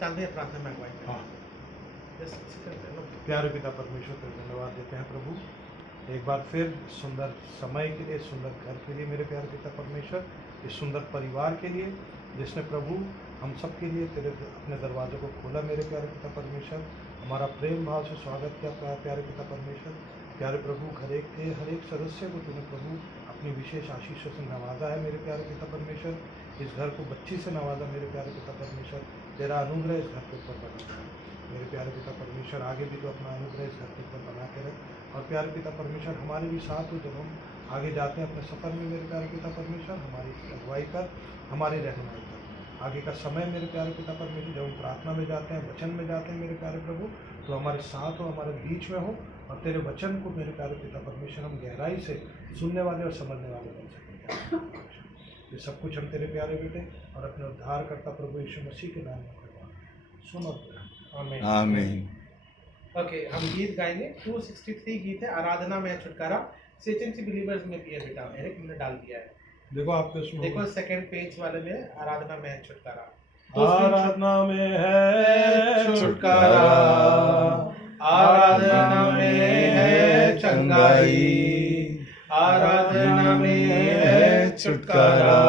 चाहते हैं प्रार्थना में अगुवाई करें। हाँ। Yes, प्यारे पिता परमेश्वर को धन्यवाद देते हैं प्रभु, एक बार फिर सुंदर समय के लिए, सुंदर घर के लिए मेरे प्यारे पिता परमेश्वर, इस सुंदर परिवार के लिए जिसने प्रभु हम सब के लिए तेरे अपने दरवाज़ों को खोला मेरे प्यारे पिता परमेश्वर। हमारा प्रेम भाव से स्वागत किया प्यारे पिता परमेश्वर। प्यारे प्रभु हर एक सदस्य को तूने प्रभु अपनी विशेष आशीषों से नवाजा है मेरे प्यारे पिता परमेश्वर। इस घर को बच्ची से नवाजा मेरे प्यारे पिता परमेश्वर। तेरा अनुग्रह इस घर के ऊपर बना है मेरे प्यारे पिता परमेश्वर। आगे भी तो अपना अनुग्रह इस घर के ऊपर बना के रख। और प्यारे पिता परमेश्वर हमारे भी साथ हो जब हम आगे जाते हैं अपने सफ़र में मेरे प्यारे पिता परमेश्वर। हमारी अगुवाई कर, हमारी रहनुमाई कर। आगे का समय मेरे प्यारे पिता परमेश्वर जब हम प्रार्थना में जाते हैं, वचन में जाते हैं मेरे प्यारे प्रभु, तो हमारे साथ हो, हमारे बीच में हो और तेरे वचन को मेरे प्यारे पिता परमेश्वर हम गहराई से सुनने वाले और समझने वाले बन सकें। ये सब कुछ हम तेरे प्यारे बेटे और अपने उद्धारकर्ता प्रभु यीशु मसीह के नाम में करवा सुन और आमीन। आमीन। ओके, हम गीत गाएंगे। 263 गीत है, आराधना में है छुटकारा। सेचेंसी बिलीवर्स में भी है बेटा, एरिक ने डाल दिया है। देखो आपके उसमें देखो सेकंड पेज वाले में आराधना में है छुटकारा। आराधना में है छुटकारा, आराधना में है चंगाई, आराधना में है छुटकारा,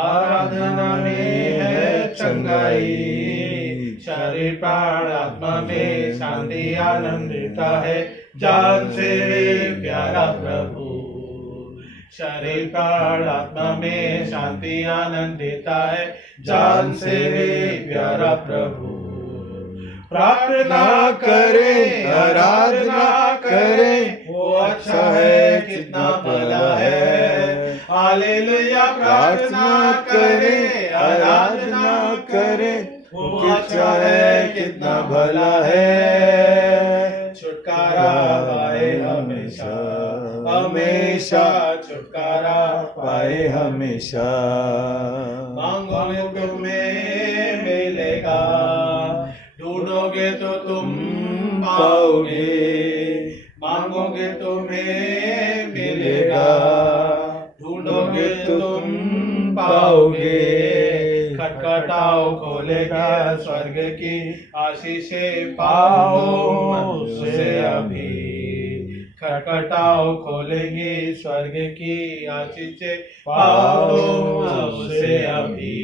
आराधना में है चंगाई। शरीर प्राण आत्मा में शांति आनंद देता है, जान से प्यारा प्रभु। शरीर प्राण आत्मा में शांति आनंद देता है, जान से प्यारा प्रभु। प्रार्थना करें, आराधना करें, वो अच्छा है कितना भला है। हालेलुया। प्रार्थना करें, आराधना करें, वो अच्छा है कितना भला है। छुटकारा पाए हमेशा, हमेशा छुटकारा पाए हमेशा। मांगोगे तुम्हें मिलेगा, ढूंढोगे तो तुम पाओगे। मांगोगे तुम्हें मिलेगा, ढूंढोगे तो तुम पाओगे। खटखटाओ खोलेगा स्वर्ग की आशीषें पाओ उसे अभी। खटखटाओ खोलेंगे स्वर्ग की आशीषें पाओ उसे अभी।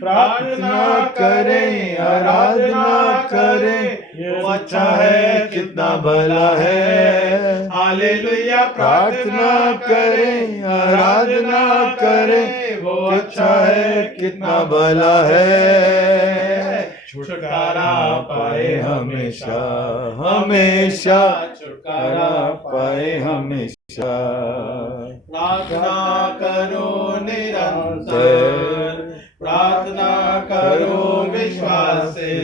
प्रार्थना करें, आराधना करें, वो अच्छा है कितना भला है। हालेलुया। प्रार्थना करें, आराधना करें, वो अच्छा है कितना भला है। छुटकारा पाए हमेशा, हमेशा छुटकारा पाए हमेशा। प्रार्थना करो निरंतर, प्रार्थना करो विश्वास से।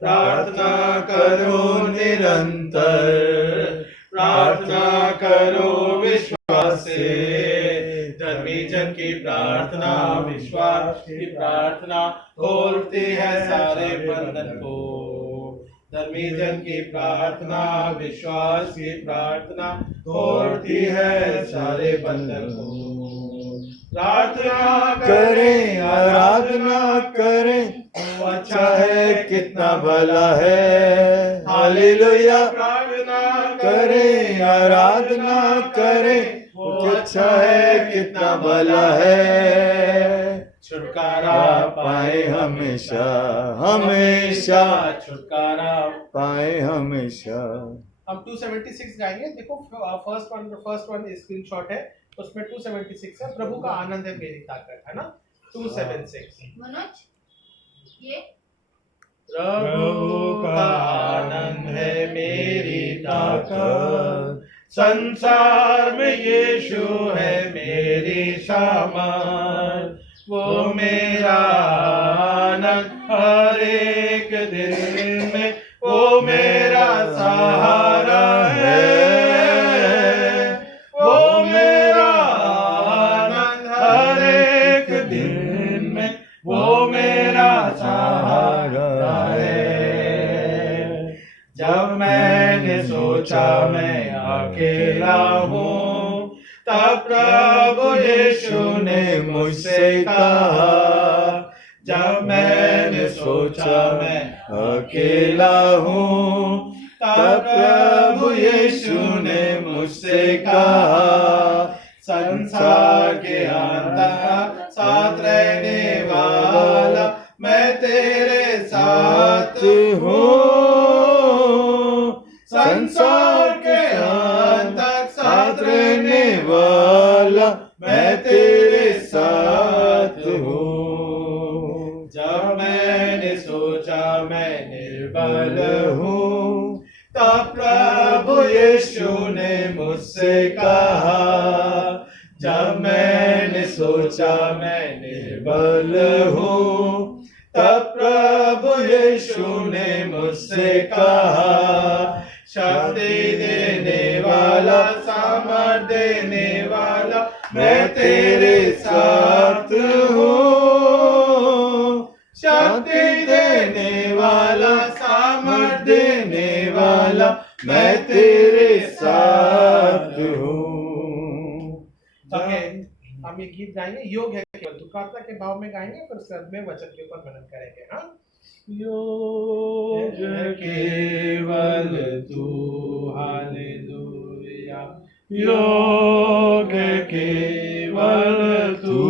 प्रार्थना करो निरंतर, प्रार्थना करो विश्वास से। धर्मी जन की प्रार्थना, विश्वास की प्रार्थना खोलती है सारे बंधन को। धर्मी जन की प्रार्थना, विश्वास की प्रार्थना खोलती है सारे बंधन को। प्रार्थना करें, आराधना करें, वो अच्छा है कितना भला है। हालेलुया। प्रार्थना करें, आराधना करें, अच्छा है कितना भला है। छुटकारा पाए हमेशा, हमेशा छुटकारा पाए हमेशा। हम 276 गाएंगे। देखो फर्स्ट वन स्क्रीनशॉट है, उसमें 276 है। प्रभु का आनंद है मेरी ताकत, है ना। 276 मनोज ये प्रभु का आनंद है मेरी ताकत, संसार में यीशु है मेरी सामर्थ। वो मेरा आनंद हर एक दिन में, वो मेरा सहारा है। वो मेरा आनंद हर एक दिन में, वो मेरा सहारा है। जब मैंने सोचा मैं अकेला हूँ, तब प्रभु यीशु ने मुझसे कहा। जब मैं सोचा मैं अकेला हूँ, तब प्रभु यीशु ने मुझसे कहा, संसार के अंत तक साथ रहने वाला मैं तेरे साथ हूँ। संसार के अंत तक साथ रहने वाला मैं तेरे साथ हूँ। जब मैंने सोचा मैं निर्बल हूँ, तब प्रभु यीशु ने मुझसे कहा, जब मैंने सोचा मैं निर्बल हूँ, तब प्रभु यीशु ने मुझसे कहा, शक्ति देने वाला, सामर्थ देने वाला मैं तेरे साथ हूँ। शक्ति देने वाला, सामर्थ देने वाला मैं तेरे साथ हूँ। ओके, हम ये गीत गाएंगे, योग है केवल तू प्रार्थना के भाव में गाएंगे, फिर उसके बाद में वचन के ऊपर मनन करेंगे। हाँ, योग केवल तू, हालेलुया। योग केवल तू,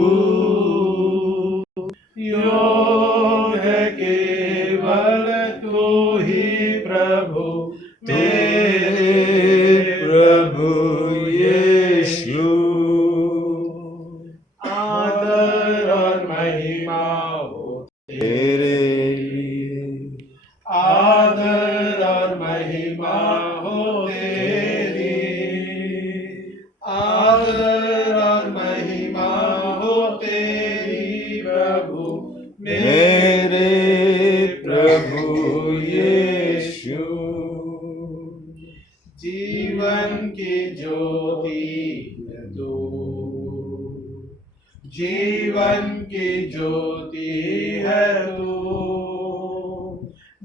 योग केवल तू ही प्रभु, मेरे प्रभु यीशु। आदर और महिमा हो तेरे लिए, आदर और महिमा हो तेरी, आदर और महिमा हो तेरी प्रभु, मेरे प्रभु यीशु। जीवन की ज्योति है तू, जीवन की ज्योति है तू,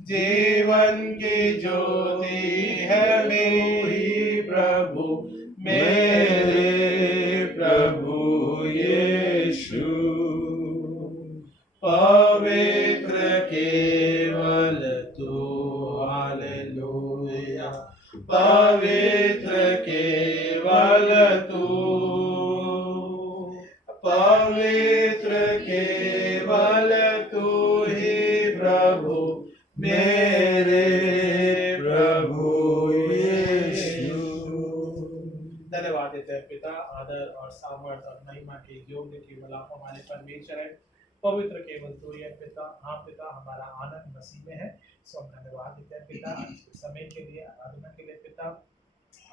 जीवन की ज्योति है मेरी प्रभु, मेरे प्रभु यीशु। पवित्र केवल तू, हालेलुया। पवित्र केवल तू, पवित्र केवल तू ही प्रभु, मेरे प्रभु यीशु। धन्यवाद देते हैं पिता, आदर और सामर्थ और महिमा के योग्य केवल आप हमारे परमेश्वर है, पवित्र केवल तू ही है पिता। हाँ पिता, हमारा आनंद मसीह में है, सो हम धन्यवाद देते हैं पिता आज के समय के लिए, आराधना के लिए पिता।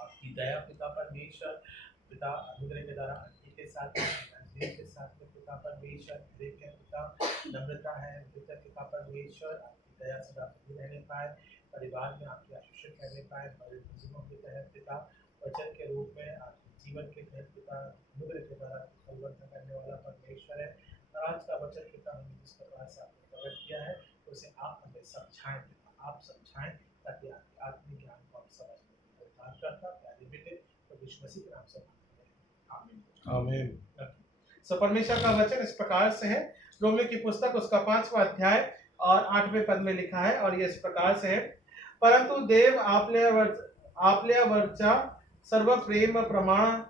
आपकी दया पिता परमेश्वर, पिता अनुग्रह के द्वारा के साथ के साथ में पिता परमेश्वर, देखिए पिता नम्रता है पिता, पिता परमेश्वर आपकी दया सदा बनी रहने पाए, परिवार में आपकी आशीष करने पाए, बड़े बुजुर्गों के तहत पिता, वचन के रूप में आपके जीवन के तहत पिता, अनुग्रह के द्वारा परिवर्तन करने वाला परमेश्वर है। और आज का वचन पिता हमें जिस प्रकार से आपने प्रकट किया है, उसे आप हमें समझाएं पिता, आप समझाएं ताकि आपके आत्मिक ज्ञान को हम समझ पाएं। उद्धारकर्ता प्यारे बेटे प्रभु यीशु मसीह के नाम से आमीन। आमीन। सो परमेश्वर का वचन इस प्रकार से है, रोमियो की पुस्तक उसका 5वां अध्याय और 8वें पद में लिखा है, और ये इस प्रकार से है, परंतु देव आपल्या वरचा सर्व प्रेम प्रमाण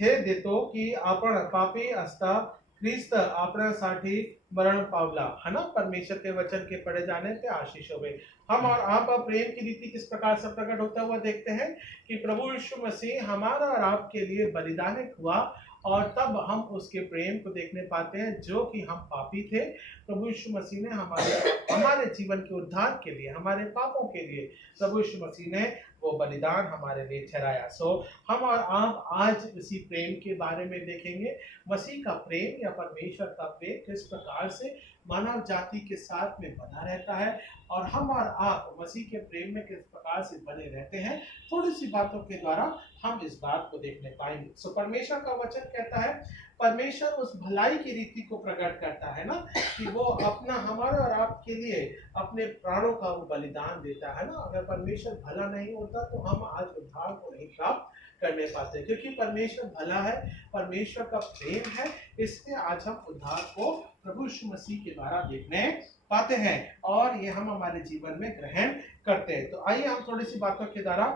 हे देतो की आपण पापी असता ख्रिस्त आपणासाठी मरण पावला। है ना, परमेश्वर के वचन के पढ़े जाने से आशीष हो गई। हम और आप प्रेम की रीति किस प्रकार से प्रकट होता हुआ देखते हैं कि प्रभु यीशु मसीह हमारा और आपके लिए बलिदानित हुआ, और तब हम उसके प्रेम को देखने पाते हैं, जो कि हम पापी थे, प्रभु यीशु मसीह ने हमारे जीवन के उद्धार के लिए, हमारे पापों के लिए प्रभु यीशु मसीह ने वो बलिदान हमारे लिए ठहराया। सो हम और आप आज इसी प्रेम के बारे में देखेंगे, मसीह का प्रेम या परमेश्वर का प्रेम किस प्रकार से मानव जाति के साथ में बना रहता है, और हम और आप मसीह के प्रेम में किस प्रकार से बने रहते हैं। थोड़ी सी बातों के द्वारा हम इस बात को देखने पाएंगे। सो परमेश्वर का वचन कहता है, परमेश्वर उस भलाई की रीति को प्रकट करता है ना, कि वो अपना हमारे और आपके लिए अपने प्राणों का वो बलिदान देता है ना। अगर परमेश्वर भला नहीं होता तो हम आज उद्धार को नहीं प्राप्त कर नहीं पाते, क्योंकि परमेश्वर भला है, परमेश्वर का प्रेम है, इसलिए आज हम उद्धार को प्रभु यीशु मसीह के द्वारा देखने पाते हैं और ये हम हमारे जीवन में ग्रहण करते हैं। तो आइए हम थोड़ी सी बातों के द्वारा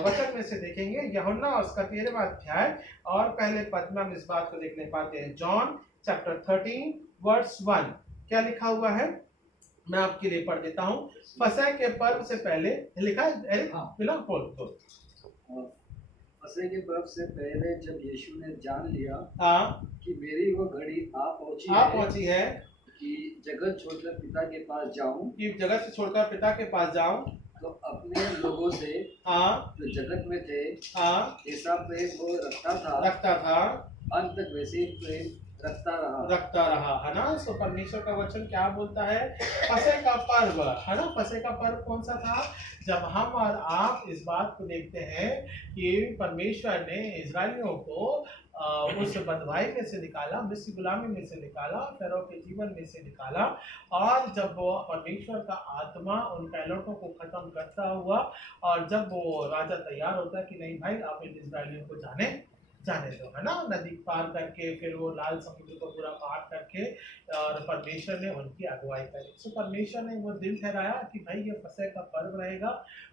वचन में से देखेंगे। यूहन्ना उसका 13वां अध्याय और पहले पद में हम इस बात को देखने पाते हैं। जॉन चैप्टर 13 वर्स 1 क्या लिखा हुआ है, मैं आपके लिए पढ़ देता हूँ। फसह के पर्व से पहले लिखा है, मिला बोल। फसह के पर्व से पहले जब यीशु ने जान लिया हाँ, कि मेरी वो घड़ी आ पहुंची है कि जगत छोड़कर पिता के पास जाऊं, कि जगत से छोड़कर पिता के पास जाऊं, तो अपने लोगों से हाँ जो जगत में थे हाँ ऐसा प्रेम वो रखता था, अंत तक वैसे ही प्रेम रखता रहा, है ना। सो परमेश्वर का वचन क्या बोलता है, फसह का पर्व, है ना। फसह का पर्व कौन सा था, जब हम और आप इस बात को देखते हैं कि परमेश्वर ने इजरायलियों को उस बंधुआई में से निकाला, मिस्र गुलामी में से निकाला, फेरो के जीवन में से निकाला, और जब वो परमेश्वर का आत्मा उन पैलोटों को खत्म करता हुआ और जब वो राजा तैयार होता है कि नहीं भाई आप इन इजरायलियों को जाने दो, है ना, नदी पार करके, फिर वो लाल समुद्र को पूरा पार करके, और परमेश्वर ने उनकी अगुवाई करी। सो परमेश्वर ने वो दिन ठहराया कि भाई ये फसह का पर्व रहेगा,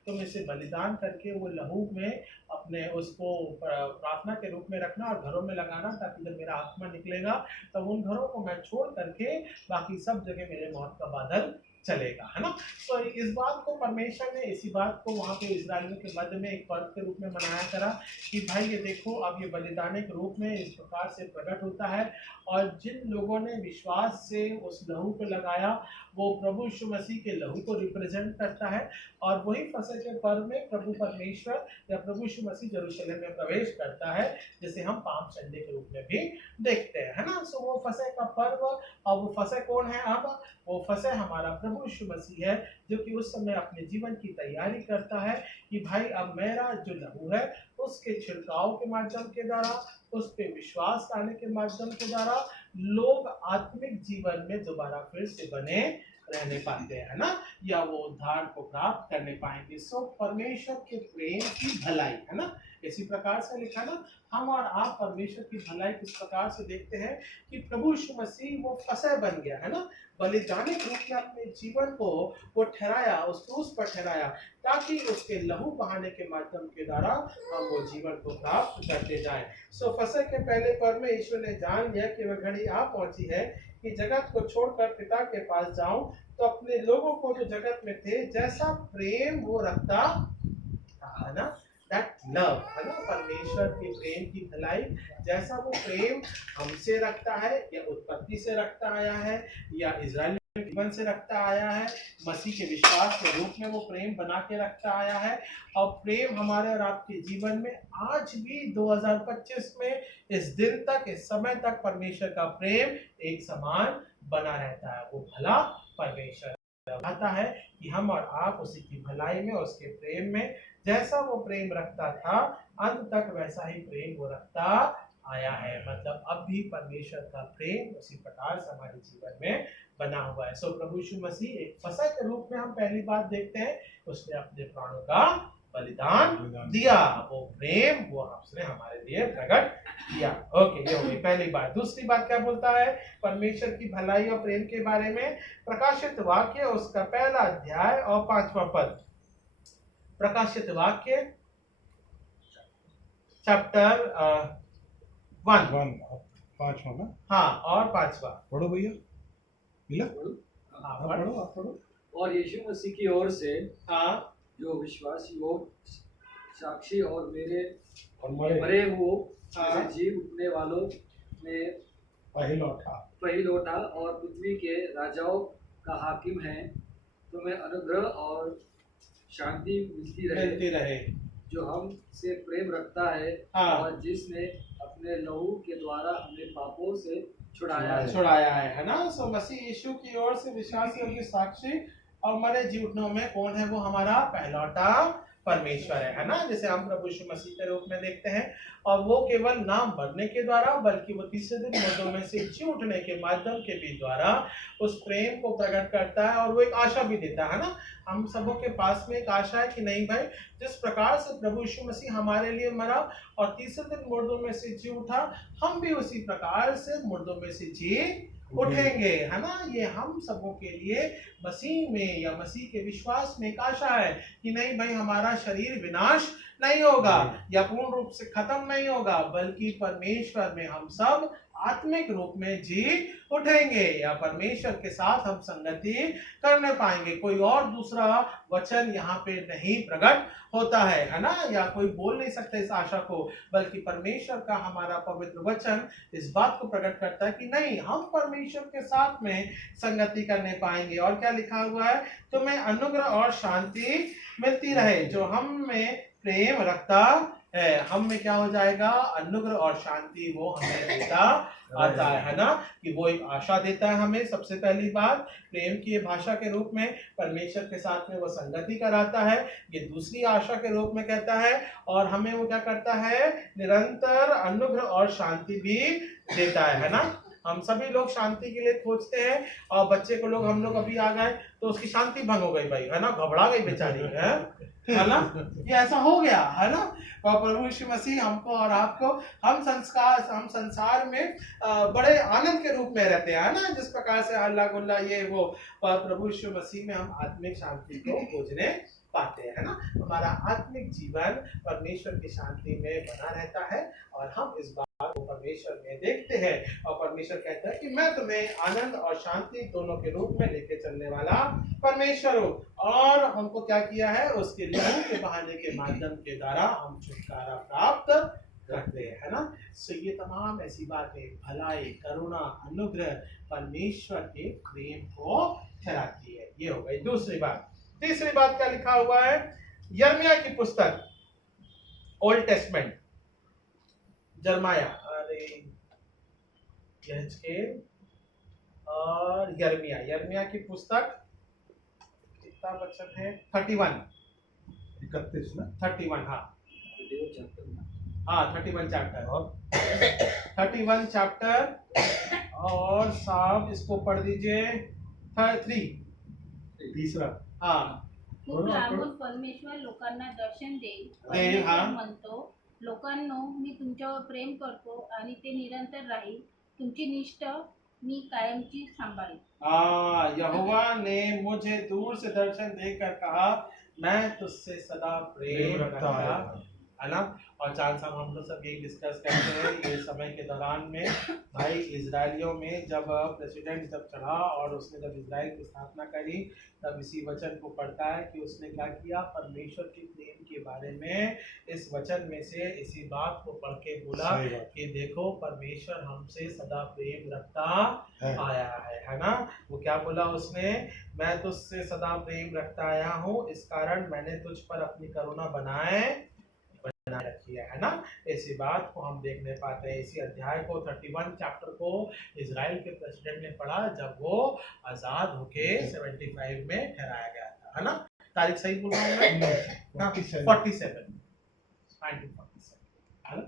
तुम इसे बलिदान करके वो लहू में अपने उसको प्रार्थना के रूप में रखना और घरों में लगाना, ताकि जब मेरा आत्मा निकलेगा तब उन घरों को मैं छोड़ करके बाकी सब जगह मेरे मौत का बादल चलेगा, है ना। तो इस बात को परमेश्वर ने, इसी बात को वहाँ पे इजरायलियों के मध्य में एक पर्व के रूप में मनाया करा कि भाई ये देखो अब ये बलिदान के रूप में इस प्रकार से प्रकट होता है, और जिन लोगों ने विश्वास से उस लहू को लगाया वो प्रभु यीशु मसीह के लहू को रिप्रेजेंट करता है, और वही फसह के पर्व में प्रभु परमेश्वर या प्रभु यीशु मसीह यरूशलेम में प्रवेश करता है, जिसे हम पाम संडे के रूप में भी देखते हैं, है ना। सो वो फसह का पर्व, और वो फसह कौन है, अब वो फसह हमारा प्रभु यीशु मसीह है, जो कि उस समय अपने जीवन की तैयारी करता है कि भाई अब मेरा जो लहू है उसके छिड़काव के माध्यम के द्वारा, उस पे विश्वास करने के माध्यम के द्वारा लोग आत्मिक जीवन में दोबारा फिर से बने रहने पाते हैं, है ना, या वो उद्धार को प्राप्त करने पाएंगे। सो परमेश्वर के प्रेम की भलाई, है ना, इसी प्रकार से लिखा ना, हम और आप परमेश्वर की भलाई किस प्रकार से देखते हैं कि प्रभु यीशु मसीह वो फसह बन गया, है ना, बलिदान के रूप में अपने जीवन को वो ठहराया, उस क्रूस पर ठहराया, ताकि उसके लहू बहाने के माध्यम के द्वारा हम वो जीवन को प्राप्त करते जाएं। सो फसह के पहले पर्व में ईश्वर ने जान लिया कि वह घड़ी आ पहुंची है कि जगत को छोड़कर पिता के पास जाऊं, तो अपने लोगों को जो जगत में थे जैसा प्रेम वो रखता, है ना, दैट लव, है ना, परमेश्वर के प्रेम की भलाई जैसा वो प्रेम हमसे रखता है, या उत्पत्ति से रखता आया है, या इजराइल जीवन से रखता आया है, मसीह के विश्वास के रूप में वो प्रेम बना के रखता आया है, और प्रेम हमारे और आपके जीवन में आज भी 2025 में इस दिन तक, इस समय तक परमेश्वर का प्रेम एक समान बना रहता है। वो भला परमेश्वर चाहता है कि हम और आप उसी की भलाई में, उसके प्रेम में, जैसा वो प्रेम रखता था अंत तक वैसा ही प्रेम वो रखता आया है। मतलब अब भी परमेश्वर का प्रेम उसी प्रकार से हमारे जीवन में बना हुआ है। सो प्रभु यीशु मसीह एक फसह के रूप में हम पहली बात देखते हैं, उसने अपने प्राणों का बलिदान दिया, वो प्रेम वो आपने हमारे लिए प्रकट किया। ओके, ये होगी पहली बात। दूसरी बात क्या बोलता है परमेश्वर की भलाई और प्रेम के बारे में, प्रकाशित वाक्य उसका पहला अध्याय और 5वां पद। प्रकाशित वाक्य चैप्टर 1 5वां ना, हाँ, और 5वां पढ़ो भैया, मिला, हाँ, आप पढ़ो, आप पढ़ो। और यीशु मसीह की ओर से हाँ, जो विश्वास योग साक्षी और मेरे और मरे हो हाँ। जी उठने वालों में पहिलौठा और पृथ्वी के राजाओं का हाकिम है, तुम्हें अनुग्रह और शांति मिलती रहे जो हम से प्रेम रखता है, हाँ। और जिसने अपने लहू के द्वारा हमें पापों से छुड़ाया है ना। सो मसीह यीशु की ओर से विश्वास योग्य साक्षी और मरे जी उठनों में कौन है, वो हमारा पहलौठा परमेश्वर है ना, जैसे हम प्रभु यीशु मसीह के रूप में देखते हैं। और वो केवल ना मरने के द्वारा बल्कि वो तीसरे दिन मुर्दों में से जी उठने के माध्यम के भी द्वारा उस प्रेम को प्रकट करता है और वो एक आशा भी देता है ना। हम सबों के पास में एक आशा है कि नहीं भाई, जिस प्रकार से प्रभु यीशु मसीह हमारे लिए मरा और तीसरे दिन मुर्दों में से जी उठा, हम भी उसी प्रकार से मुर्दों में से जी उठेंगे, है ना। ये हम सबों के लिए मसीह में या मसीह के विश्वास में एक आशा है कि नहीं भाई, हमारा शरीर विनाश नहीं होगा या पूर्ण रूप से खत्म नहीं होगा, बल्कि परमेश्वर में हम सब आत्मिक रूप में जी उठेंगे या परमेश्वर के साथ हम संगति करने पाएंगे। कोई और दूसरा वचन यहाँ पे नहीं प्रकट होता है ना, या कोई बोल नहीं सकता इस आशा को, बल्कि परमेश्वर का हमारा पवित्र वचन इस बात को प्रकट करता है कि नहीं, हम परमेश्वर के साथ में संगति करने पाएंगे। और क्या लिखा हुआ है, तुम्हें अनुग्रह और शांति मिलती रहे जो हम में प्रेम रखता है। हम में क्या हो जाएगा, अनुग्रह और शांति वो हमें देता आता है ना, कि वो एक आशा देता है हमें। सबसे पहली बात, प्रेम की भाषा के रूप में परमेश्वर के साथ में वो संगति कराता है। ये दूसरी आशा के रूप में कहता है, और हमें वो क्या करता है, निरंतर अनुग्रह और शांति भी देता है ना। हम सभी लोग शांति के लिए खोजते हैं, और बच्चे को हम लोग अभी आ गए तो उसकी शांति भंग हो गई भाई, है ना, घबरा गई बेचारी, है ना, ये ऐसा हो गया है ना। और प्रभु यीशु मसीह हमको और आपको, हम संसार में बड़े आनंद के रूप में रहते हैं ना, जिस प्रकार से हल्ला गुल्ला ये वो, प्रभु यीशु मसीह में हम आत्मिक शांति को खोजने पाते हैं ना। हमारा आत्मिक जीवन परमेश्वर की शांति में बना रहता है, और हम इस बात को परमेश्वर में देखते हैं। और परमेश्वर कहता है कि मैं तुम्हें आनंद और शांति दोनों के रूप में लेके चलने वाला परमेश्वर हूँ। और हमको क्या किया है, उसके लहू के बहाने के माध्यम के द्वारा हम छुटकारा प्राप्त करते हैं, है ना। सो ये तमाम ऐसी बातें भलाई, करुणा, अनुग्रह परमेश्वर के प्रेम को ठहराती है। ये हो गई दूसरी बात। तीसरी बात क्या लिखा हुआ है, यिर्मयाह की पुस्तक, ओल्ड टेस्टमेंट, जरमाया, अरे यहेजकेल और यिर्मयाह की पुस्तक, कितना वचन है, 31 31 ना, 31, हाँ 31 चैप्टर, और 31 चैप्टर, और साहब इसको पढ़ दीजिए, 3 तीसरा, हाँ। खूप लांबून परमेश्वर लोकांना दर्शन देईल, हा. परमेश्वर म्हणतो, लोकांनो मी तुमच्यावर प्रेम करतो आणि ते निरंतर राहील, तुमची निष्ठा मी कायमची सांभाळेन। यहोवा ने मुझे दूर से दर्शन देकर कहा, मैं तुझसे सदा प्रेम रखता है ना। और चांद साहब हम लोग सब यही डिस्कस करते हैं ये समय के दौरान में, भाई इजराइलियों में जब प्रेसिडेंट जब चढ़ा और उसने जब इजराइल की स्थापना करी, तब इसी वचन को पढ़ता है कि उसने क्या किया, परमेश्वर के प्रेम के बारे में इस वचन में से इसी बात को पढ़ के बोला कि देखो परमेश्वर हमसे सदा प्रेम रखता आया है ना। वो क्या बोला उसने, मैं तुझसे सदा प्रेम रखता आया हूँ, इस कारण मैंने तुझ पर अपनी करुणा बनाए रखी है ना। ऐसी बात को हम देखने पाते हैं। इसी अध्याय को 31 चैप्टर को इजराइल के प्रेसिडेंट ने पढ़ा जब वो आजाद होके 75 में ठहराया गया था, है ना। तारीख सही बोल रहा हूँ मैं, 47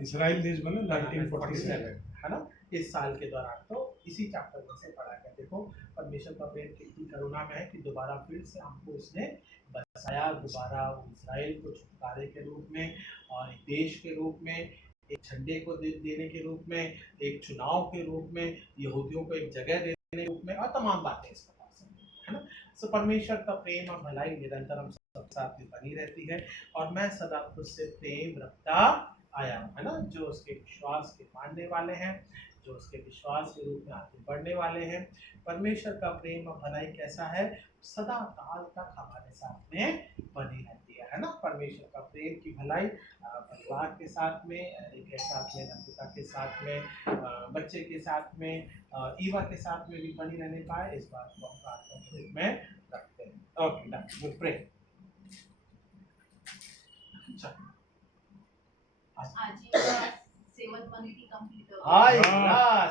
इसराइल देश बना 1947, है ना। इस साल के दौरान तो इसी चैप्टर में से पढ़ा गया। देखो परमेश्वर का प्रेम कितनी करुणा में है कि दोबारा फिर से हमको उसने बसाया, दोबारा इजराइल को छुटकारे के रूप में और एक देश के रूप में, एक झंडे को देने के रूप में, एक चुनाव के रूप में, यहूदियों को एक जगह देने के रूप में, और तमाम बातें इस प्रकार से, है ना। सो परमेश्वर का प्रेम और भलाई निरंतर हम सब साथ में बनी रहती है। और मैं सदा तुझसे प्रेम रखता आया हूँ, है ना। जो उसके विश्वास के मानने वाले हैं, जो उसके विश्वास के रूप में आगे बढ़ने वाले हैं, परमेश्वर का प्रेम और भलाई कैसा है, सदा काल तक हमारे साथ में बनी रहती है ना। परमेश्वर का प्रेम की भलाई परिवार के साथ में, के साथ में, नंदिता के साथ में, बच्चे के साथ में, ईवा के साथ में भी बनी रहने पाए, इस बात को हम प्रार्थना के रूप में रखते हैं। Okay, done, pray. Seven month की कंप्लीट हो हाय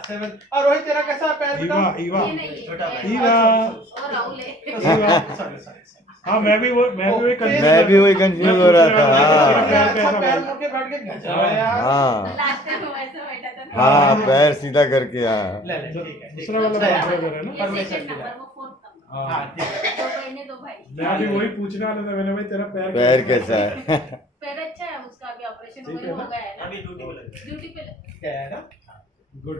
7। और रोहित तेरा कैसा पैर बेटा? ईवा ये नहीं, छोटा ये भाई। ईवा। और राहुल है। सॉरी हाँ मैं भी वही मैं भी वही कंफ्यूज हो रहा था। हाँ अच्छा पैर मुड़ के बैठ के गजब है यार। हाँ लास्ट टाइम वैसा बैठा था ना। हाँ पैर सीधा करके। हाँ ले ले ठीक है दूसरा वाला बात है ना। ये परमेश्वर सेकंड की नंबर, वो फोर्थ नंबर। हाँ ठीक है। 2 बहनें 2 भाई। मैं अभी वही पूछने वाला था, मैंने भाई तेरा पैर कैसा है? पैर अच्छा है उसका, अभी ऑपरेशन ठीक वगैरह है ना? हो गया है ना, अभी ड्यूटी पे लगे ड्यूटी पे लगे। क्या है ना गुड।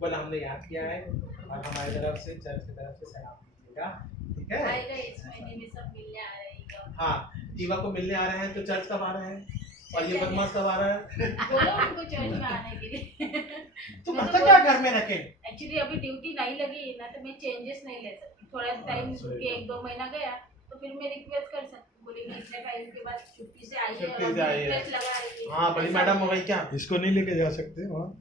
बोला हमने याद किया है और हमारी तरफ से चर्च की तरफ से सलाम दीजिएगा ठीक है। आएगा इस महीने में, सब मिलने आ रहेगा। हाँ ईवा को मिलने आ रहे हैं तो चर्च कब आ रहे हैं और ये बदमाश कब आ रहा है? बोलो उनको चर्च में आने के लिए। तू मैं तो करता क्या घर में रखे? एक्चुअली अभी ड्यूटी नहीं लगी ना, तो मैं चेंजेस नहीं ले सकती। थोड़ा टाइम के 1-2 महीना गया तो फिर मैं रिक्वेस्ट कर सकती हूँ, बोलेंगे इतने टाइम के बाद छुट्टी से आई है छुट्टी और से आई है। रिक्वेस्ट लगा रही है। हाँ बड़ी मैडम हो गई क्या? इसको नहीं लेके जा सकते वहाँ?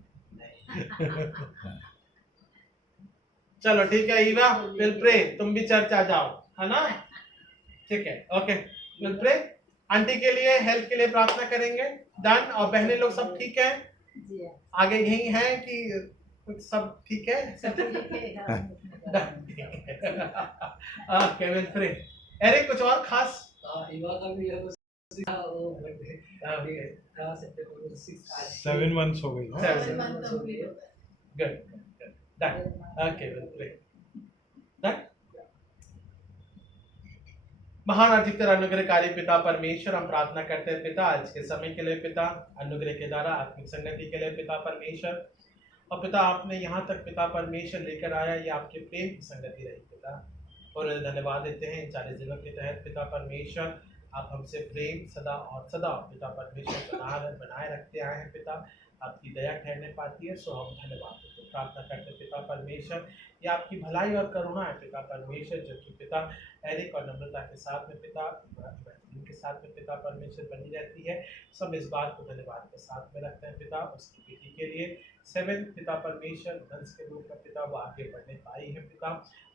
चलो ठीक है ईवा विल प्रे, तुम भी चर्च आ जाओ है ना। ठीक है ओके विल प्रे। आंटी के लिए हेल्थ के लिए प्रार्थना करेंगे। डन। और बहनें लोग सब ठीक है? जी हाँ। आगे यही है कि कुछ सब ठीक है? सब ठीक है। Okay will pray. अरे कुछ और खास? ईवा का भी है तो सीखा वो अलग है। Okay. कहाँ सितंबर 6 7 months हो गई ना? 7 month complete होता है। Good done. Okay will pray. Done. महान अधिकतर अनुग्रहकारी पिता परमेश्वर, हम प्रार्थना करते हैं पिता आज के समय के लिए पिता, अनुग्रह के द्वारा आत्मिक संगति के लिए पिता परमेश्वर। और पिता आपने यहाँ तक पिता परमेश्वर लेकर आया, ये आपके प्रेम की संगति रही पिता। और धन्यवाद देते हैं इन 40 दिनों के तहत पिता परमेश्वर आप हमसे प्रेम सदा और सदा पिता परमेश्वर बनाए रखते आए हैं पिता। आपकी दया ठहरने पाती है, सो हम धन्यवाद देते हैं। प्रार्थना करते हैं पिता परमेश्वर, ये आपकी भलाई और करुणा है पिता परमेश्वर, जो कि पिता एरिक और नम्रता के साथ में पिता इनके साथ में पिता परमेश्वर बनी रहती है। सब इस बात को धन्यवाद के साथ में रखते हैं पिता उसकी बेटी के लिए 7 पिता परमेश्वर वंश के रूप में पिता वो आगे बढ़ने पाई है पिता।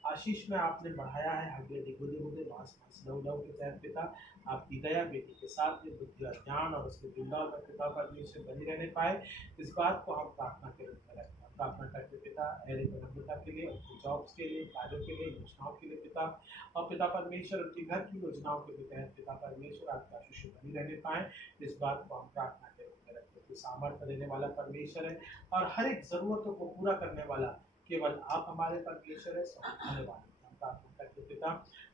आशीष में आपने बढ़ाया है आगे दिगुदे मास लव के तहत पिता। आपकी दया बेटी के साथ में बुद्धि और ज्ञान और उसके जिंदा में पिता परमेश्वर बनी रहने पाए, इस बात को हम प्रार्थना के रूप में रखते हैं। प्रार्थना करते पिता एरिक और नम्रता के लिए, उनकी जॉब्स के लिए, कार्यों के लिए, योजनाओं के लिए पिता। और पिता परमेश्वर उनके घर की योजनाओं के तहत पिता परमेश्वर आपकी आशीष बनी रहने पाए, इस बात को हम प्रार्थना के रूप में रखते हैं। सामर्थ्य देने वाला परमेश्वर है और हर एक जरूरतों को पूरा करने वाला केवल आप हमारे परमेश्वर है। धन्यवाद हम प्रार्थना करते पिता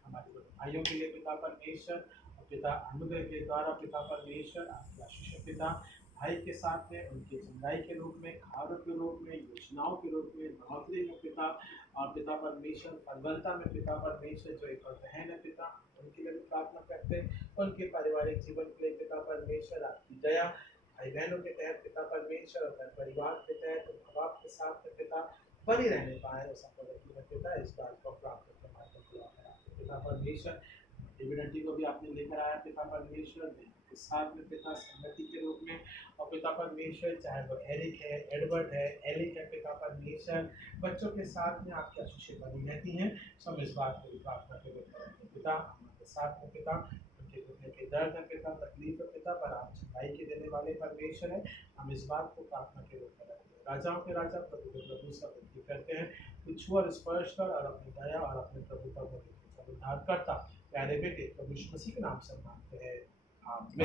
हमारे भाइयों के लिए पिता परमेश्वर, और पिता अनुग्रह के द्वारा पिता परमेश्वर आपकी आशीष पिता भाई के साथ में उनकी चंगाई के रूप में, खारों के रूप में, योजनाओं के रूप में, बढ़ोतरी में पिता। और पिता परमेश्वर प्रबलता में पिता परमेश्वर जो एक और बहन है पिता, उनके लिए भी प्रार्थना करते हैं। उनके पारिवारिक जीवन के लिए पिता परमेश्वर आपकी दया भाई बहनों के तहत पिता परमेश्वर और परिवार के तहत माँ बाप के साथ में पिता बनी रहने पाए और सफल पिता। इस बात को प्राप्त करते पिता परमेश्वर। डिविडेंटी को भी आपने लेकर आया पिता परमेश्वर के साथ में पिता संगति के रूप में। और पिता परमेश्वर चाहे वो एरिक है, एडवर्ड है, एलिक है पिता परमेश्वर, बच्चों के साथ में आपकी आशीषें बनी रहती हैं। सब इस बात को भी प्रार्थना के रूप में पिता हमारे साथ में पिता। उनके घुटने के दर्द है पिता, तकलीफ है पिता, पर आप चंगाई के देने वाले परमेश्वर है। हम इस बात को प्रार्थना के रूप में रखते हैं। राजाओं के राजा प्रभु के प्रभु सब विनती करते हैं, कुछ और स्पर्श कर और अपनी दया और अपने प्रभुता को उद्धार करता प्यारे बेटे प्रभु यीशु मसीह के नाम से मांगते हैं,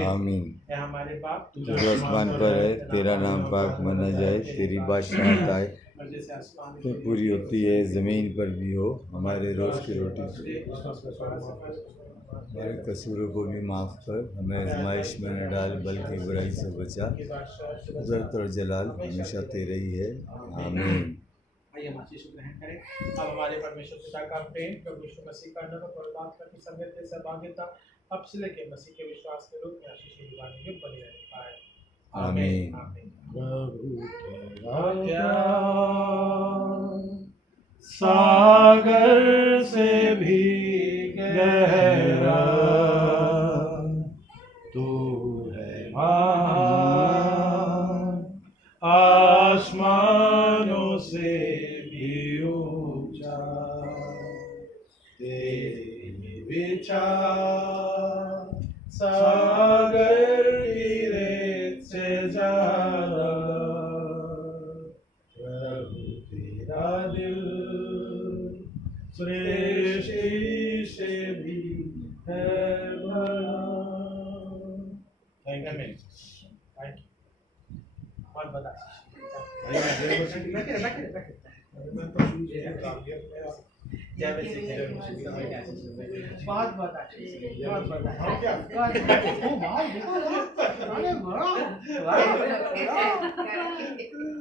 आमीन। है हमारे बाप जो आसमान पर है, तेरा नाम पाक माना जाए, तेरी बादशाहत आए, जैसे आसमान तो पूरी होती है ज़मीन पर भी हो। हमारे रोज़ की रोटी हमारे कसूरों को भी माफ़ कर, हमें आजमाइश में न डाल बल्कि बुराई से बचा। कुदरत और जलाल हमेशा तेरे ही है, आमीन। आइए हम आशीष ग्रहण करें। अब हमारे परमेश्वर पिता का प्रेम, प्रभु यीशु मसीह का अनुग्रह और पवित्र आत्मा की संगत से सहभागिता अब से लेकर मसीह के विश्वास के रूप में आशीष निभाने के बनी रहने पाए, आमीन। आमीन। प्रभु तेरा सागर से भी गहरा तू है महान, आसमानों से भी ऊंचा तेरे विचार सागर की रेत से ज्यादा। प्रभु तेरा दिल सृष्टि से भी जय मसीह की समय कैसे चल रही है? बहुत बहुत अच्छे से, बहुत बहुत अच्छे। ओ वाह, देखो, अरे वाह, वाह, वाह।